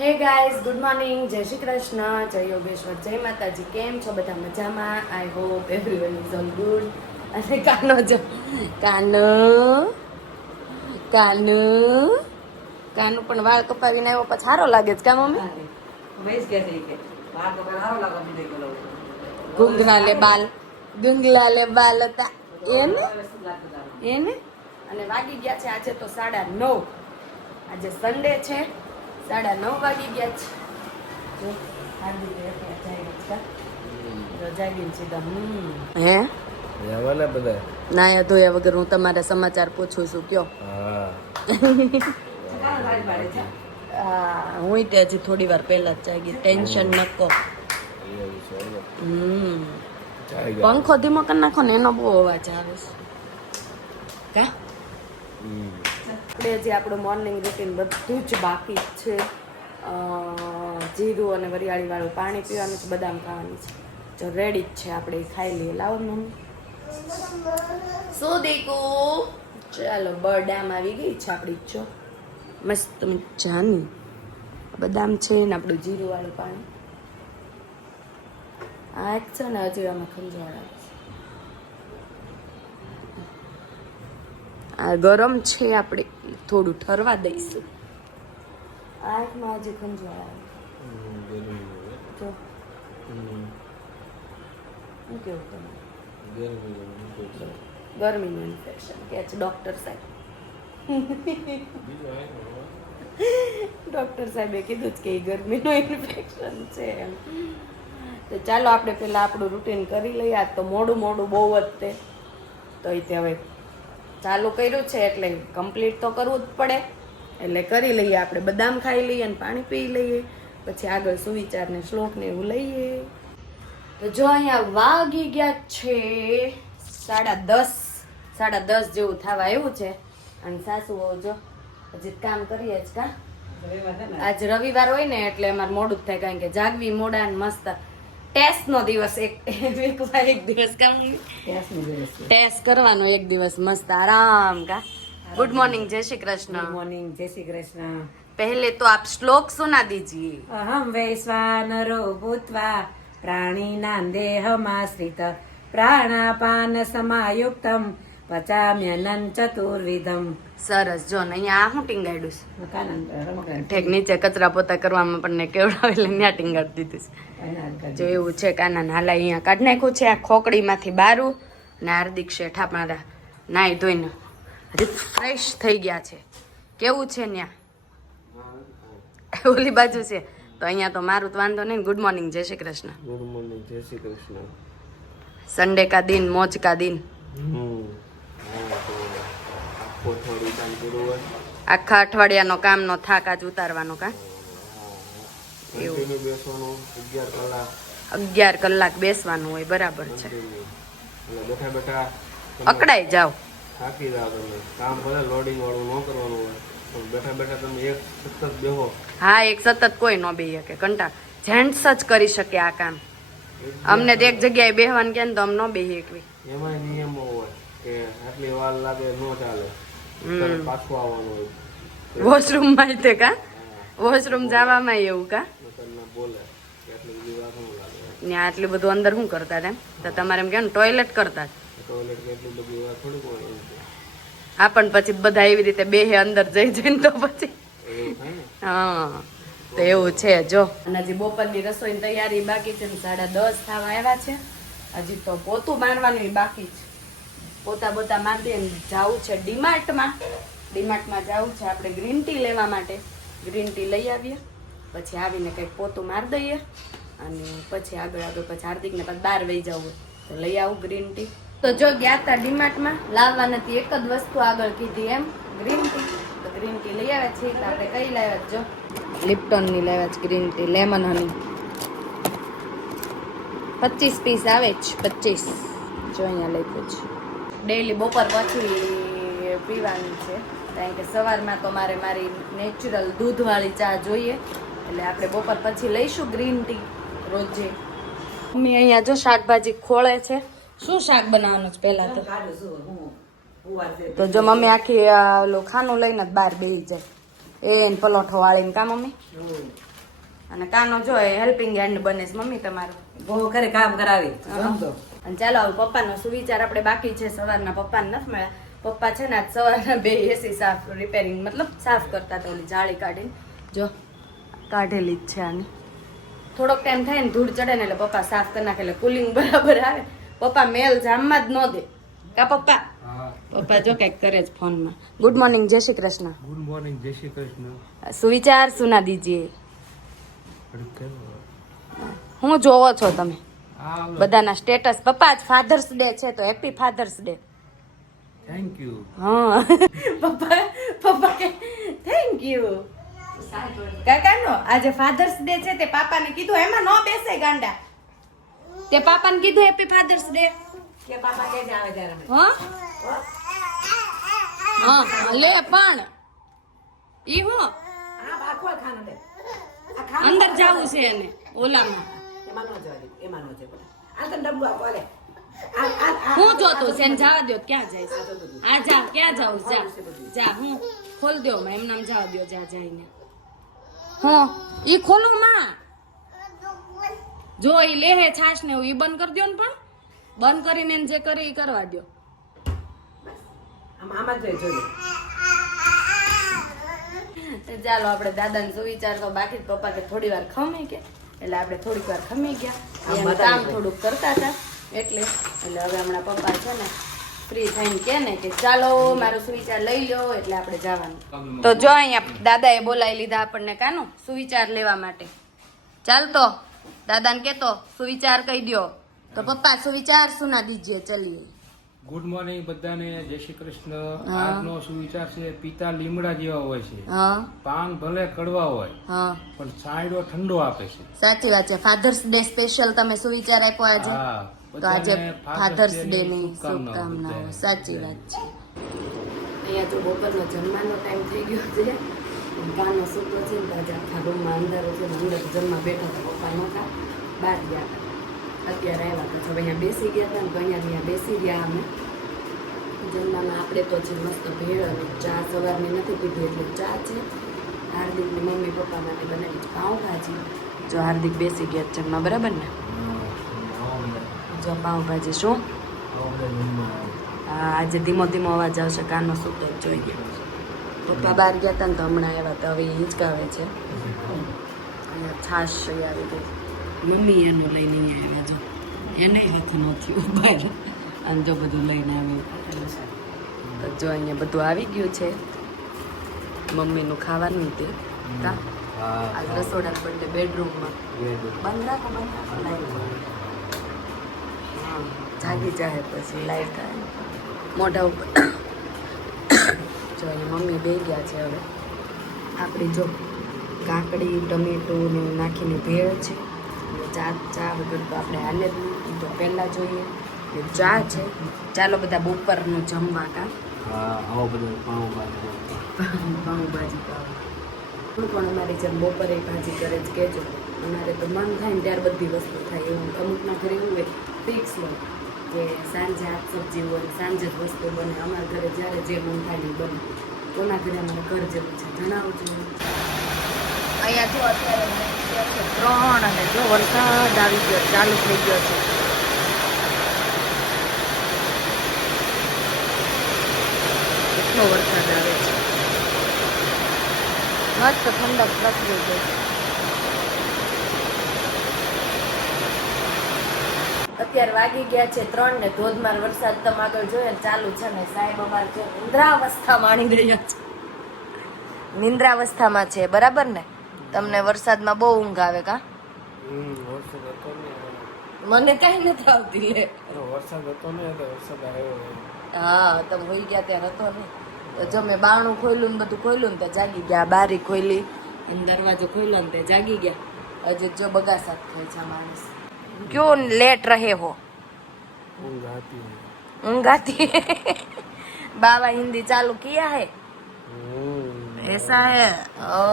Hey guys good morning જય શ્રી કૃષ્ણ. જય યોગેશ્વર. જય માતાજી. કેમ છો? બધા મજામાં? I hope everyone is all good અને કાનો જો કાનો? કાનો? કાનો પણ વાળ કપાવીને આવ્યો. પછી સારો લાગે છે કા મમ્મી? વૈસ કે છે કે બાર તો કઈ સારો લાગે બીજે ગયો ગુંગલા લે બાલ. ગુંગલા લે બાલ હતા. એને? એને? અને વાગી ગયા છે આજે તો સાડા નવ. આજે સન્ડે છે. સાડા નવ વાગી ગયા છે. હે? રહેવાના બધા ધોયા વગર હું તમારા સમાચાર પૂછું છું કયો? હા. હું તે હજી થોડી વાર પહેલા જ જાગી. ટેન્શન નકો. હમ. પંખો ધીમો કરી નાખો ને એનો બહુ અવાજ આવે છે. કા? હમ. આપણે જે આપણું મોર્નિંગ રૂટીન બધું જ બાકી છે. જીરું અને વરિયાળીવાળું પાણી પીવાનું છે, બદામ ખાવાની છે. જો રેડી જ છે આપણે, ખાઈ લઈએ. લાવો મમ્મી. શું દીકુ? ચાલો, બદામ આવી ગઈ છે આપણી. જો, મસ્ત મજાની. બદામ છે ને આપણું જીરું વાળું પાણી. આ એક છે ને હજી અમે ખંજવાળ આ ગરમ છે આપણે થોડું ઠરવા દઈશું. આંખમાં આજે ખંજવાળ આવે. કેવું તમે? ગરમીનું ઇન્ફેક્શન કે છે ડૉક્ટર સાહેબ. ડૉક્ટર સાહેબે કીધું જ કે એ ગરમીનું ઇન્ફેક્શન છે એમ. તો ચાલો આપણે પહેલાં આપણું રૂટીન કરી લઈએ. આજ તો મોડું મોડું બહુ જ તે તો એ તે હવે ચાલુ કર્યું છે એટલે કમ્પ્લીટ તો કરવું જ પડે. એટલે કરી લઈએ આપણે બદામ ખાઈ લઈએ અને પાણી પી લઈએ. પછી આગળ સુવિચારને શ્લોકને એવું લઈએ. તો જો અહીંયા વાગી ગયા છે સાડા દસ સાડા દસ જેવું થવા આવ્યું છે. અને સાસુ જો હજી કામ કરીએ જ કા? આજ રવિવાર હોય ને એટલે અમારે મોડું જ થાય કારણ કે જાગવી મોડા ને મસ્ત ટેસ્ટનો દિવસ એક એક દિવસ કામ ટેસ્ટ કરવાનો એક દિવસ મસ્ત આરામ કા. ગુડ મોર્નિંગ જય શ્રી કૃષ્ણ. મોર્નિંગ જય શ્રી કૃષ્ણ. પહેલે તો આપ શ્લોક સુના દીજીએ. અહમ વૈશ્વાનરો ભૂત્વા પ્રાણીના દેહમાં શ્રિત. પ્રાણાપાન સમાયુક્તમ પચામ્યનં ચતુર્વિધમ. સરસ. જો ને અહીંયા આ હું ટીંગાડ્યું છે? ઠેક નીચે કચરા પોતા કરવામાં પણ ને કેવડાવે એટલે ત્યાં ટીંગાડી દીધું છે. જો એવું છે કાના નાલા અહીંયા કાઢ નાખ્યું છે આ ખોકડીમાંથી બારું ને હાર્દિક શેઠ આપણા નાહી ધોઈને રિફ્રેશ ફ્રેશ થઈ ગયા છે. કેવું છે ત્યાં ઓલી બાજુ છે. તો અહીંયા તો મારું તો વાંધો નહીં ગુડ મોર્નિંગ જય શ્રી કૃષ્ણ. ગુડ મોર્નિંગ જય શ્રી કૃષ્ણ. સંડે કા દિન મોજ કા દિન? આખો અઠવાડિયાનો કામનો થાક આજ ઉતારવાનો કા? અગિયાર કલાક. બેસવાનું હોય બરાબર છે. અકડાઈ જાઓ. થાકી જાઓ તમે. કામ ભલે લોડિંગ વાળું ન કરવાનું હોય બેઠા બેઠા તમે એક સતત બેહો. હા એક સતત કોઈ ન બેહી શકે. કંટા જેન્ટ્સ જ કરી શકે આ કામ. અમને તો એક જગ્યાએ બેહવાનું કે ને તો અમ ન બેહી એકવી એમાં નિયમો હોય કે આટલી વાર લાગે ન ચાલે. પાછું આવવાનું વોશરૂમમાં તે કા? વોશરૂમ જવામાં એવું કા? ન આટલું બધું અંદર શું કરતા તેમ તો તમારે એમ કે ટોયલેટ કરતા એમ. હા પણ પછી બધા એવી રીતે બેહે અંદર જઈ જઈને તો પછી. હા તો એવું છે જો. અને હજી બપોરની રસોઈની તૈયારી બાકી છે સાડા દસ થવા આવ્યા છે. હજી તો પોતું મારવાનું બાકી છે. પોતા બોતા ને જવું છે ડીમાર્ટમાં. ડીમાર્ટમાં જવું છે આપણે ગ્રીન ટી લેવા માટે. ગ્રીન ટી લઈ આવીએ, પછી આવીને કંઈક પોતું મારી દઈએ અને પછી આગળ આગળ પછી હાર્દિકને પછી બહાર વહી જવું તો લઈ આવું ગ્રીન ટી. તો જો ગયા હતા ડીમાર્ટમાં લાવવા નથી એક જ વસ્તુ આગળ કીધી એમ, ગ્રીન ટી. તો ગ્રીન ટી લઈ આવ્યા છીએ, તો આપણે કઈ લાવ્યા જો? લિપ્ટનની લાવ્યા છે ગ્રીન ટી લેમન હની પચીસ પીસ આવે જ, પચીસ. જો અહીંયા લખ્યું છે. ડેઈલી બપોર પછી પીવાની છે. કારણ કે સવારમાં તો મારે મારી નેચરલ દૂધવાળી ચા જોઈએ. એટલે આપણે બપોર પછી લઈશું ગ્રીન ટી રોજે. મમ્મી અહીંયા જો શાકભાજી ખોળે છે. શું શાક બનાવવાનું છે પહેલાં તો? તો જો મમ્મી આખી ઓલું ખાનું લઈને જ બહાર બેસી જાય. એને પલોઠો વાળીને કા મમ્મી? અને કાનો જો હેલ્પિંગ હેન્ડ બને છે. મમ્મી તમારું. બહુ ઘરે કામ કરાવી. સમજો. અને ચાલો હવે પપ્પાનો સુવિચાર આપણે બાકી છે સવારના પપ્પાને નથી મળ્યા. પપ્પા છે ને આજ સવારના બે એસી સાફ રિપેરિંગ મતલબ સાફ કરતા હતા ઓલી જાળી કાઢીને. જો કાઢેલી જ છે આની. થોડોક ટાઈમ થાય ને ધૂળ ચડે ને એટલે પપ્પા સાફ કરી નાખે એટલે કુલિંગ બરાબર આવે. પપ્પા મેલ જામમાં જ ન દે. કા પપ્પા? પપ્પા જો કંઈક કરે જ ફોનમાં. ગુડ મોર્નિંગ જય શ્રી કૃષ્ણ. ગુડ મોર્નિંગ જય શ્રી કૃષ્ણ. સુવિચાર સુના દીજીએ. હું જોવો છો તમે? બધાના સ્ટેટસ પપ્પા આજ ફાધર્સ ડે છે તો happy Father's Day thank you હા. પપ્પા પપ્પા કે થેન્ક યુ કાકાનો આજે ફાધર્સ ડે છે તે પાપાને કીધું એમાં ન બેસે ગાંડા. તે પાપાને કીધું હેપી ફાધર્સ ડે કે પાપા કે આવે ત્યારે હા? હા લે પણ. ઈ હું. આ આખો ખાનો દે. અંદર જાવું છે એને ઓલામાં. એમાં ન જવા દે. એમાં નો જવા આ તો ડબ્બુ આપો લે હું જોતો છે જવા દો ક્યાં જાય છે? આ જા ક્યાં જાવું જા જા હું ખોલ દો એમ નામ જવા દો જા જઈને. હા ઈ ખોલું માં. જો ઈ લે હે છાશ ને એ ઈ બંધ કરી દો ને પણ? બંધ કરીને જે કરે ઈ કરવા દો આમ આમાં જ જોઈએ ચાલો આપણે દાદાને સુવિચાર તો બાકી પપ્પા કે થોડી વાર ખમી કે એટલે આપણે થોડીક વાર ખમી ગયા. કામ થોડુંક કરતા હતા એટલે એટલે હવે હમણાં પપ્પા છે ને ફ્રી થઈને કે ને કે ચાલો મારો સુવિચાર લઈ લો એટલે આપણે જવાનું. તો જો અહીંયા દાદાએ બોલાવી લીધા આપણને કાનો સુવિચાર લેવા માટે. ચાલ તો દાદાને કેતો સુવિચાર કહી દ્યો. તો પપ્પા સુવિચાર સુના દીજીએ ચલીએ. ગુડ મોર્નિંગ બધાને જય શ્રી કૃષ્ણ. આજનો સુવિચાર છે પિતા લીમડા જેવા હોય છે. હા. પાન ભલે કડવા હોય હા. પણ છાંયડો ઠંડો આપે છે. સાચી વાત છે. ફાધર્સ ડે સ્પેશિયલ તમે સુવિચાર આપ્યો આજે. તો આજે ફાધર્સ ડે ની શુભકામનાઓ સાચી વાત છે. અહીંયા તો બપોરનો જમવાનો ટાઈમ થઈ ગયો છે. ગાનો સૂતો છે ને આજે આખા રૂમમાં અંધારો છે અંદર જમવા બેઠા હતા પપ્પા નહોતા. બહાર ગયા હતા. અત્યારે આવ્યા હતા. હવે અહીંયા બેસી ગયા હતા ને તો અહીંયા અહીંયા બેસી ગયા અમે. જમવામાં આપણે તો છે મસ્ત ભેળ અને ચા સવારની નથી પીધી એટલે ચા છે. હાર્દિકની મમ્મી પપ્પા માટે બનાવી છે પાઉંભાજી. જો હાર્દિક બેસી ગયા જમવા બરાબર ને? જો પાઉંભાજી શું? હા આજે ધીમો ધીમો અવાજ આવશે કાનો સૂતો જ ગયો. પપ્પા બહાર ગયા હતા ને તો હમણાં આવ્યા તો હવે હિંચકાવે છે. છાશ આવી ગઈ મમ્મી એનો લઈને અહીંયા આવ્યા જો એને હાથ નથી બહાર અને જો બધું લઈને આવ્યું તો જો અહીંયા બધું આવી ગયું છે. મમ્મીનું ખાવાનું તે. આજ રસોડા બદલે બેડરૂમમાં. બંધ રાખો બંધ હા, જાગી જાય પછી લાઈટ થાય. મોઢા ઉપર. જો અહીંયા મમ્મી બે ગયા છે હવે. આપણી જો કાકડી ટમેટું ને નાખીને ભેળ છે. ચા ચા વગર તો આપણે હાલે જ નહીં. તો પહેલાં જોઈએ. એ ચા છે. ચાલો બધા બપોરનું જમવા કા? હા બધું પાઉં પાઉંભાજી પાઉં ભાજી પાઉં પણ અમારી જેમ બપોરે ભાજી કરે જ કહેજો અમારે તો મન થાય ને ત્યાર બધી વસ્તુ થાય એવું. અમુકના ઘરે એવું હોય ફિક્સ હોય કે સાંજે આ સબ્જી હોય સાંજે જ વસ્તુ બને. અમારા ઘરે જ્યારે જે મન થાય ને બને. કોના ઘરે? અમારે ઘર જેવું છે. જણાવજો અહીંયા જો અત્યારે ત્રણ અને જો વરસાદ આવી ગયો, ચાલુ થઈ ગયો છે. એટલો વરસાદ આવે છે. મસ્ત ઠંડક પ્રસરી ગઈ અત્યારે વાગી ગયા છે ત્રણ ને ધોધમાર વરસાદ તમે આગળ જોયો ને, ચાલુ છે ને સાહેબ અમારે છે નિંદ્રાવસ્થા માણી રહ્યા છે. નિંદ્રાવસ્થામાં છે, બરાબર ને? તમને વરસાદમાં બહુ ઊંઘ આવે કા હમ વરસાદ હતો ને મને કઈ નથી આવતી લે અરે વરસાદ હતો ને એટલે વરસાદ આવ્યો હા તમે હોઈ ગયા ત્યારે હતો ને તો જો મેં બારણું ખોલ્યું ને બધું ખોલ્યું ને તો જાગી ગયા બારી ખોલી અને દરવાજો ખોલ્યો ને તે જાગી ગયા હજી જો બગાસાત થાય છે આ માણસ ક્યો લેટ રહે હો ઊંઘ આતી ઊંઘ आती है बाबा हिंदी चालू किया है હમ ऐसा है ओ,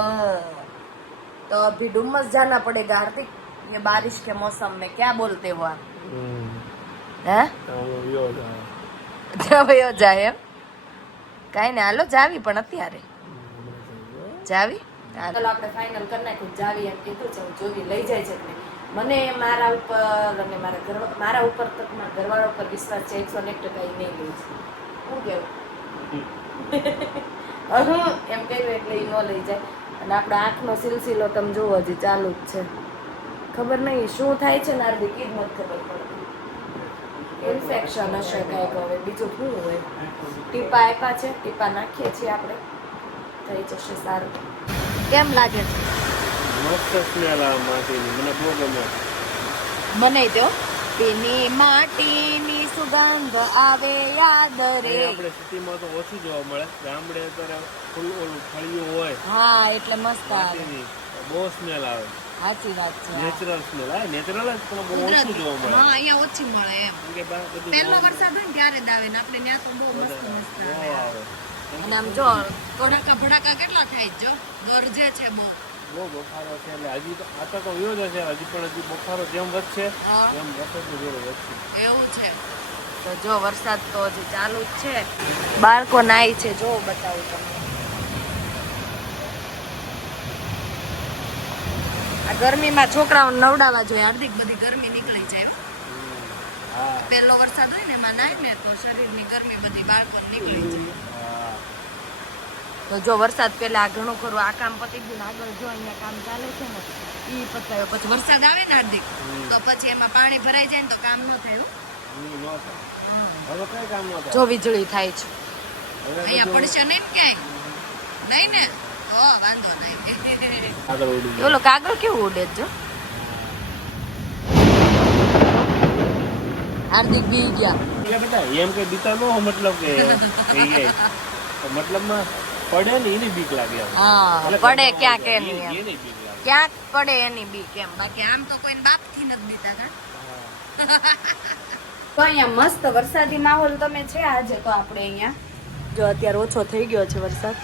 तो अभी डुमस जाना पड़ेगा हार्दिक ये बारिश के मौसम में क्या बोलते हो आप હમ हैं ચાલો યો જાય જવાયો જાય એમ કાંઈ ને હાલો જાવી પણ અત્યારે જાવી ચાલો આપણે ફાઇનલ કરી નાખ્યું જાવી એમ કીધું છે હું જોવી લઈ જાય છે કે નહીં. મને મારા ઉપર અને મારા ઘર મારા ઉપર તક મારા ઘરવાળા ઉપર વિશ્વાસ છે એકસો એક ટકા એ નહીં લઈ છે શું કેવું હું એમ કહ્યું એટલે એ ન લઈ જાય. અને આપણો આંખનો સિલસિલો તમે જુઓ હજી ચાલુ જ છે. ખબર નહીં શું થાય છે ને હાર્દિક ઈ જ નથી ખબર પડતી. ઇન્ફેક્શન હશે કાંઈક હવે. બીજું શું હોય? ટીપા આપ્યા છે. ટીપા નાખીએ છીએ આપણે. થઈ જશે સારું. કેમ લાગે છે? મસ્ત સ્મેલ મને બહુ ગમે. મને દો પીની માટીની સુગંધ આવે યાદ રે. આપણે સિટીમાં તો ઓછું જોવા મળે. ગામડે અત્યારે ખુલ્લું ઓલું ફળિયું હોય. હા એટલે મસ્ત આવે. બહુ સ્મેલ આવે. સાચી વાત છે. નેચરલ સ્મેલ આવે નેચરલ જ પણ બહુ ઓછું જોવા મળે. હા અહીંયા ઓછી મળે એમ. પહેલો વરસાદ હોય ને ત્યારે જ આવે ને આપણે ત્યાં તો બહુ મસ્ત મસ્ત આવે. આવે. અને આમ જો ભડાકા ભડાકા કેટલા થાય જો? ગરજે છે બહુ. બહુ બફારો છે એટલે હજી તો આ તો એવો જ હશે હજી પણ હજી બફારો જેમ વધશે એમ વરસાદનું જોડે વધશે. એવું છે. તો જો વરસાદ તો હજી ચાલુ જ છે. બાળકો નાય છે જો બતાવું તમને. આ ગરમીમાં છોકરાઓને નવડાવવા જોઈએ હાર્દિક બધી ગરમી નીકળી જાય પેલો પહેલો વરસાદ હોય ને એમાં નાય ને તો શરીરની ગરમી બધી બાળકોને નીકળી જાય. તો જો વરસાદ પહેલાં આ ઘણું ખરું આ કામ પતી ગયું આગળ જો અહીંયા કામ ચાલે છે ને એ પતાવ્યો પછી વરસાદ આવે ને હાર્દિક તો પછી એમાં પાણી ભરાઈ જાય ને તો કામ ન થયું જો વીજળી થાય છે. અહીંયા પડશે નહીં ને ક્યાંય? નહીં ને? હો વાંધો નહીં. ઓલો કાગળ કેવું ઉડે જો? હાર્દિક બી ગયા. એમ કે બીતા નો મતલબ કે મતલબમાં પડે ને એની બીક લાગે હા પડે ક્યાંક એની એની બીક લાગે. ક્યાંક પડે એની બીક એમ. બાકી આમ તો કોઈ બાપથી નથી બીતા કા તો અહીંયા મસ્ત વરસાદી માહોલ તમે છે આજે તો આપણે અહીંયા. જો અત્યારે ઓછો થઈ ગયો છે વરસાદ.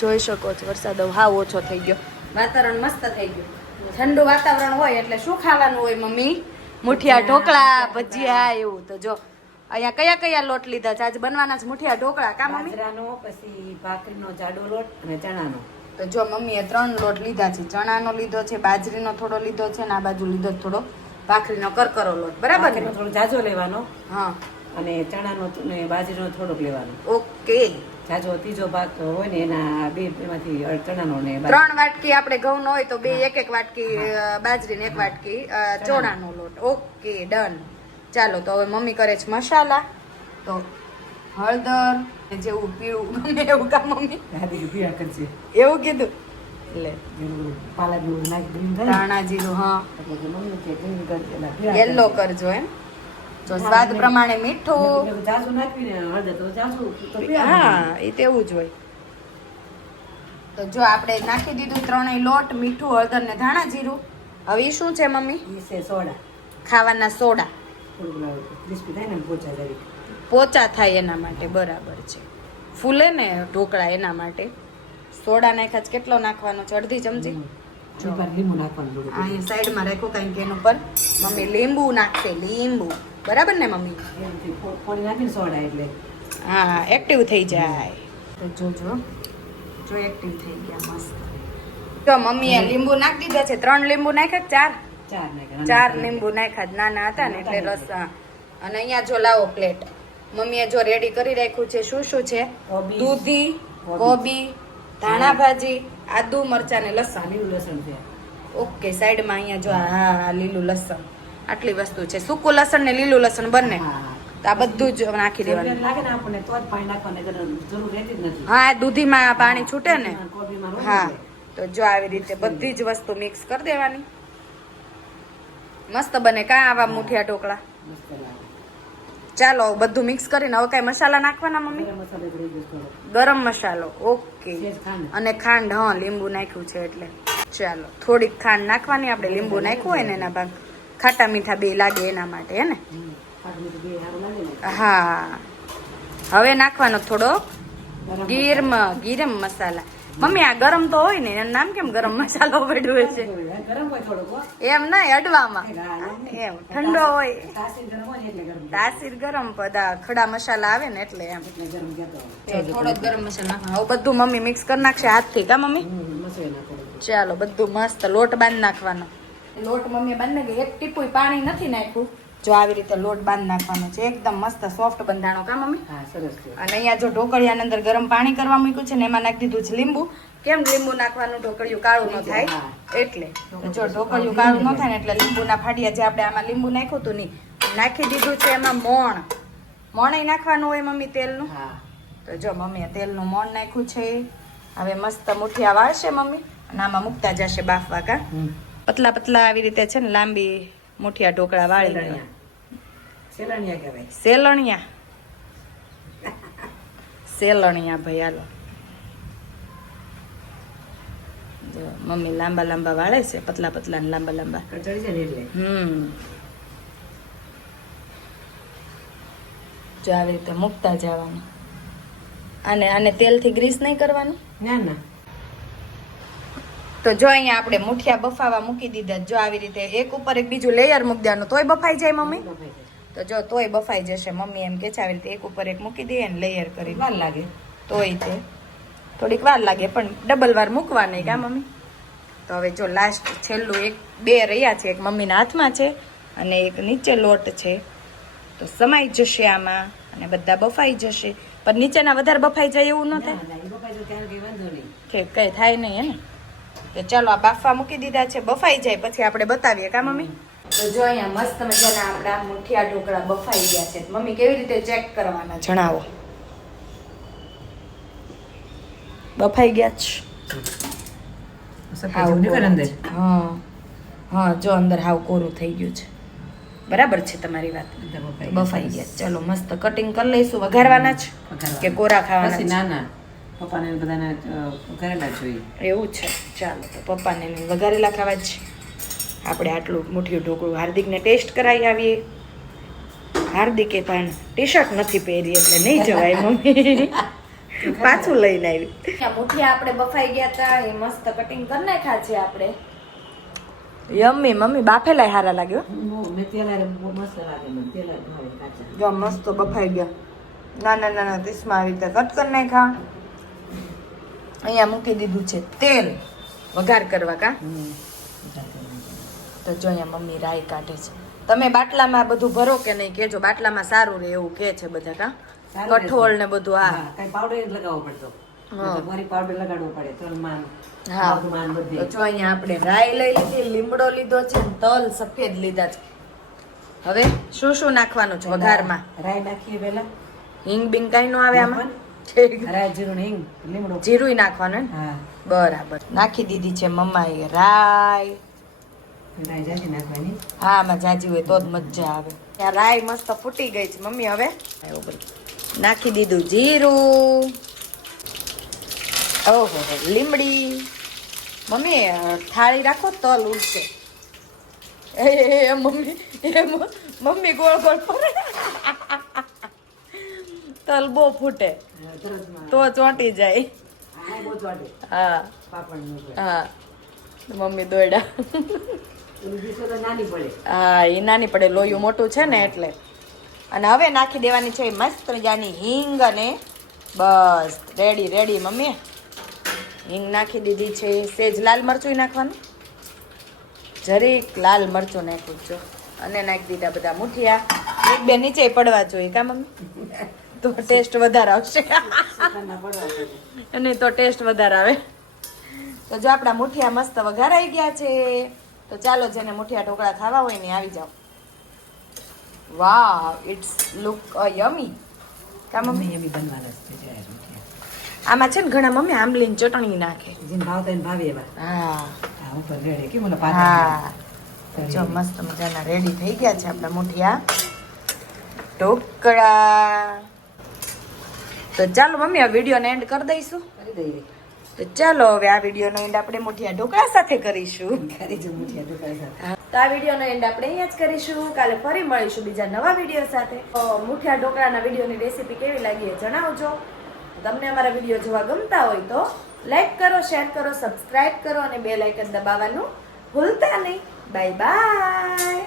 જોઈ શકો છો વરસાદ હા હાવ ઓછો થઈ ગયો. વાતાવરણ મસ્ત થઈ ગયું. ઠંડુ વાતાવરણ હોય એટલે શું ખાવાનું હોય મમ્મી? મુઠિયા ઢોકળા ભજીયા એવું તો જો. અહીંયા કયા કયા લોટ લીધા છે? આજે બનવાના છે મુઠિયા ઢોકળા કા મમ્મી? બાજરાનો પછી ભાખરીનો જાડો લોટ અને ચણાનો. તો જો મમ્મીએ ત્રણ લોટ લીધા છે. ચણાનો લીધો છે બાજરીનો થોડો લીધો છે ને આ બાજુ લીધો થોડો ભાખરીનો કરકરો લોટ. બરાબર ને? થોડો જાજો લેવાનો હા. અને ચણાનો ને બાજરીનો થોડોક લેવાનો. ઓકે. જાજો ત્રીજો ભાગ હોય ને એના બે એમાંથી ચણાનો ને ત્રણ વાટકી આપણે ઘઉંનો હોય તો બે એક એક વાટકી બાજરીને એક વાટકી ચોળાનો લોટ. Okay done. ચાલો તો હવે મમ્મી કરે છે મસાલા. તો હળદર જેવું પીળું ગમે એવું કા મમ્મી? પીળા કરજે. એવું કીધું? એટલે ધાણા જીરું હા. યેલો કરજે. એમ. જો સ્વાદ પ્રમાણે મીઠું. જાસુ હળદર તો હા એ તેવું જ હોય. તો જો આપણે નાખી દીધું ત્રણેય લોટ મીઠું હળદર ને ધાણા જીરું. હવે શું છે મમ્મી? છે સોડા. ખાવાના સોડા. ક્રિસ્પી થાય ને પોચા થાય એના માટે બરાબર છે. ફૂલે ને ઢોકળા એના માટે. સોડા નાખ્યા છે કેટલો નાખવાનો છે? અડધી ચમચી? લીંબુ નાખવાનું અહીંયા સાઈડમાં રાખ્યું કારણ કે એનું પર. મમ્મી લીંબુ નાખશે લીંબુ. બરાબર ને મમ્મી? નાખીને સોડા એટલે. હા એક્ટિવ થઈ જાય. તો જોજો. જો એક્ટિવ થઈ ગયા મસ્ત. જો મમ્મીએ લીંબુ નાખી દીધા છે ત્રણ લીંબુ નાખ્યા ચાર? ચાર લીંબુ નાખ્યા નાના હતા ને એટલે રસ. હા. અને અહીંયા જો લાવો પ્લેટ મમ્મીએ જો રેડી કરી રાખ્યું છે શું શું છે? દૂધી કોબી ધાણા ભાજી આદુ મરચાં ને લસણ. લીલું લસણ છે. ઓકે સાઈડમાં અહીંયા જો હા લીલું લસણ. આટલી વસ્તુ છે. સૂકું લસણ ને લીલું લસણ બંને. તો આ બધું જ નાખી દેવાનું. લાગે ને આપણને તો જ પાણી નાખવાની જરૂર રહેતી જ નથી. હા દૂધીમાં પાણી છૂટે ને. હા. તો જો આવી રીતે બધી જ વસ્તુ મિક્સ કરી દેવાની. મસ્ત બને કા આવા મુઠિયા ઢોકળા? ચાલો બધું મિક્સ કરીને. હવે કઈ મસાલા નાખવાના મમ્મી? ગરમ મસાલો ઓકે. અને ખાંડ હા લીંબુ નાખ્યું છે એટલે. ચાલો થોડીક ખાંડ નાખવાની. આપણે લીંબુ નાખ્યું હોય ને એના ભાગ. ખાટા મીઠા બે લાગે એના માટે હે ને? હમ. ખાટું મીઠું બે સારું લાગે ને. હા. હવે નાખવાનો થોડો ગીરમ ગીરમ મસાલા. મમ્મી આ ગરમ તો હોય ને એનું નામ કેમ ગરમ મસાલો પડ્યો છે? ગરમ હોય થોડુંક એમ ના અડવામાં એમ. ઠંડો હોય. તાસીર ગરમ હોય એટલે ગરમ તાસીર ગરમ બધા ખડા મસાલા આવે ને એટલે એમ. એટલે ગરમ કહેતો થોડો ગરમ મસાલા હવે બધું મમ્મી મિક્સ કરી નાખશે હાથથી કા મમ્મી. ચાલો બધું મસ્ત લોટ બાંધી નાખવાનો. લોટ મમ્મી બાંધી નાખી એક ટીપુય પાણી નથી નાખ્યું. જો આવી રીતે લોટ બાંધી નાખવાનો છે એકદમ મસ્ત સોફ્ટ બંધાણો કા મમ્મી? હા સરસ અને અહીંયા જો ઢોકળિયાની અંદર ગરમ પાણી કરવા મૂક્યું છે ને એમાં નાખી દીધું છે લીંબુ. કેમ લીંબુ નાખવાનું ઢોકળિયું કાળું ન થાય? એટલે. જો ઢોકળિયું કાળું ન થાય ને એટલે લીંબુના ફાડિયા જે આપણે આમાં લીંબુ નાખ્યું હતું નહીં નાખી દીધું છે એમાં મોણ. મોણ નાખવાનું હોય મમ્મી તેલનું? તો જો મમ્મીએ તેલનું મોણ નાખ્યું છે. હવે મસ્ત મુઠિયા વાળશે મમ્મી. અને આમાં મૂકતા જશે બાફવા કા? પતલા પતલા આવી રીતે છે ને લાંબી મુઠિયા ઢોકળા વાળી. સેલણિયા. સેલણિયા. સેલણિયા ભાઈ હાલો. જો મમ્મી લાંબા લાંબા વાળે છે પતલા પતલા ને લાંબા લાંબા. હમ. જો આવી રીતે મૂકતા જવાનું. અને આને તેલથી ગ્રીસ નહીં કરવાનું? ના ના. તો જો અહીંયા આપણે મુઠિયા બફાવા મૂકી દીધા જો આવી રીતે એક ઉપર એક બીજું લેયર મૂકી દેવાનું તોય બફાઈ જાય મમ્મી? તો જો તોય બફાઈ જશે મમ્મી એમ કે છે આવી રીતે એક ઉપર એક મૂકી દઈએ ને લેયર કરી. વાર લાગે. તોય તે. થોડીક વાર લાગે પણ ડબલ વાર મૂકવા નહીં કા મમ્મી? તો હવે જો લાસ્ટ છેલ્લું એક બે રહ્યા છે એક મમ્મીના હાથમાં છે અને એક નીચે લોટ છે. તો સમાઈ જશે આમાં અને બધા બફાઈ જશે. પણ નીચેના વધારે બફાઈ જાય એવું ન થાય? ત્યારે કઈ કે કઈ થાય નહીં હે ને? તો ચાલો આ બાફવા મૂકી દીધા છે બફાઈ જાય પછી આપણે બતાવીએ કા મમ્મી? તો જો અહીંયા મસ્ત મજાના આપણા મુઠિયા ઢોકળા બફાઈ ગયા છે. મમ્મી કેવી રીતે ચેક કરવાના જણાવો? બફાઈ ગયા છે છે. હા. હા જો અંદર હાવ કોરું થઈ ગયું છે. બરાબર છે તમારી વાત. બફાઈ ગયા ચલો મસ્ત કટિંગ કરી લઈશું. વઘારવાના જ? વઘારવાના. કે કોરા ખાવાના છે? ના ના. પપ્પાને બધાને વઘારેલા જોઈએ. એવું છે. ચાલો તો પપ્પાને વઘારેલા ખાવા જ. છે આપણે આટલું મુઠ્ઠીયું ઢોકળું હાર્દિકને ટેસ્ટ કરાવી આવીએ. હાર્દિકે પણ ટી શર્ટ નથી પહેરી એટલે નહીં જવાય મમ્મી. પાછું લઈને આવી. મુઠિયા આપણે બફાઈ ગયા હતા એ મસ્ત કટિંગ કરી નાખ્યા છે આપણે. યમ્મી મમ્મી બાફેલાય હારા લાગ્યો હું- મેં તેલ હારે બહુ મસ્ત લાગે મને તેલ હારે ભાવે કાચા જો મસ્ત બફાઈ ગયા. નાના નાના તીસમાં આવી રીતે કટ કરી નાખ્યા. અહીંયા મૂકી દીધું છે તેલ. વઘાર કરવા કા? તો જો અહીંયા મમ્મી રાઈ કાઢે છે. તમે બાટલામાં બધું ભરો કે નહીં? કેજો બાટલામાં સારું રહે એવું કે છે બધા કા. કઠોળ ને બધું આ કઈ પાવડર લગાવવો પડતો. મારી પાવડર લગાડવો પડે તલમાન માન જો અહીંયા આપણે રાઈ લઈ લીધી લીમડો લીધો છે તલ સફેદ લીધા છે. હવે શું શું નાખવાનું છે વઘારમાં? રાઈ નાખીએ પહેલા. હિંગ બિંગ કઈ નો આવે આમાં? રાઈ જીરું હિંગ લીમડો. જીરું નાખવાનું હા. બરાબર. નાખી દીધી છે મમ્માએ રાઈ. રાઈ નાખવાની. હા આમાં જાજી હોય તો જ મજા આવે. રાઈ મસ્ત ફૂટી ગઈ છે. મમ્મી હવે. નાખી દીધું જીરું. ઓહો લીમડી. મમ્મી થાળી રાખો તલ ઉડશે. એ મમ્મી એ મમ્મી ગોળ ગોળ ફરે. તલ બહુ ફૂટે. તો ચોંટી જાય. હા. હા. મમ્મી પડે. હા એ નાની પડે લોયું મોટું છે ને એટલે. અને હવે નાખી દેવાની છે મસ્ત મજાની હિંગ અને બસ. Ready ready mummy. હિંગ નાખી દીધી છે. સેજ લાલ મરચું નાખવાનું? જરીક લાલ મરચું નાખ્યું જો અને નાખી દીધા બધા મુઠિયા. એક બે નીચે પડવા જોઈએ, કા મમ્મી? તો ટેસ્ટ વધારે આવશે. અને તો ટેસ્ટ વધારે આવે. તો જો આપણા મુઠિયા મસ્ત વઘારાઈ ગયા છે, તો ચાલો જેને મુઠિયા ઢોકળા ખાવા હોય ને આવી જાઓ. વાવ ઇટ્સ લુક યમી કા મમ્મી? યમી બનવાના છે આમાં છે ને ઘણા મમ્મી આંબલીની ચટણી નાખે. જેને ભાવતા એને ભાવે એવા. હા. હા ઉપર રેડી કે મને પાછા હા. જો મસ્ત મજાના રેડી થઈ ગયા છે આપણા મુઠિયા ઢોકળા. તો ચાલો મમ્મી આ વિડીયોને એન્ડ કરી દઈશું. કરી દઈએ. તો ચાલો હવે આ વિડીયોનો એન્ડ આપણે મુઠિયા ઢોકળા સાથે કરીશું. કરી જો મુઠિયા ઢોકળા સાથે. તો આ વિડીયોનો એન્ડ આપણે અહીંયા જ કરીશું. કાલે ફરી મળીશું બીજા નવા વીડિયો સાથે. મુઠિયા ઢોકળાના વિડીયોની રેસીપી કેવી લાગી એ જણાવજો. તમને અમારા વીડિયો જોવા ગમતા હોય તો લાઈક કરો શેર કરો સબસ્ક્રાઈબ કરો અને બે લાઇકન દબાવવાનું ભૂલતા નહીં. Bye bye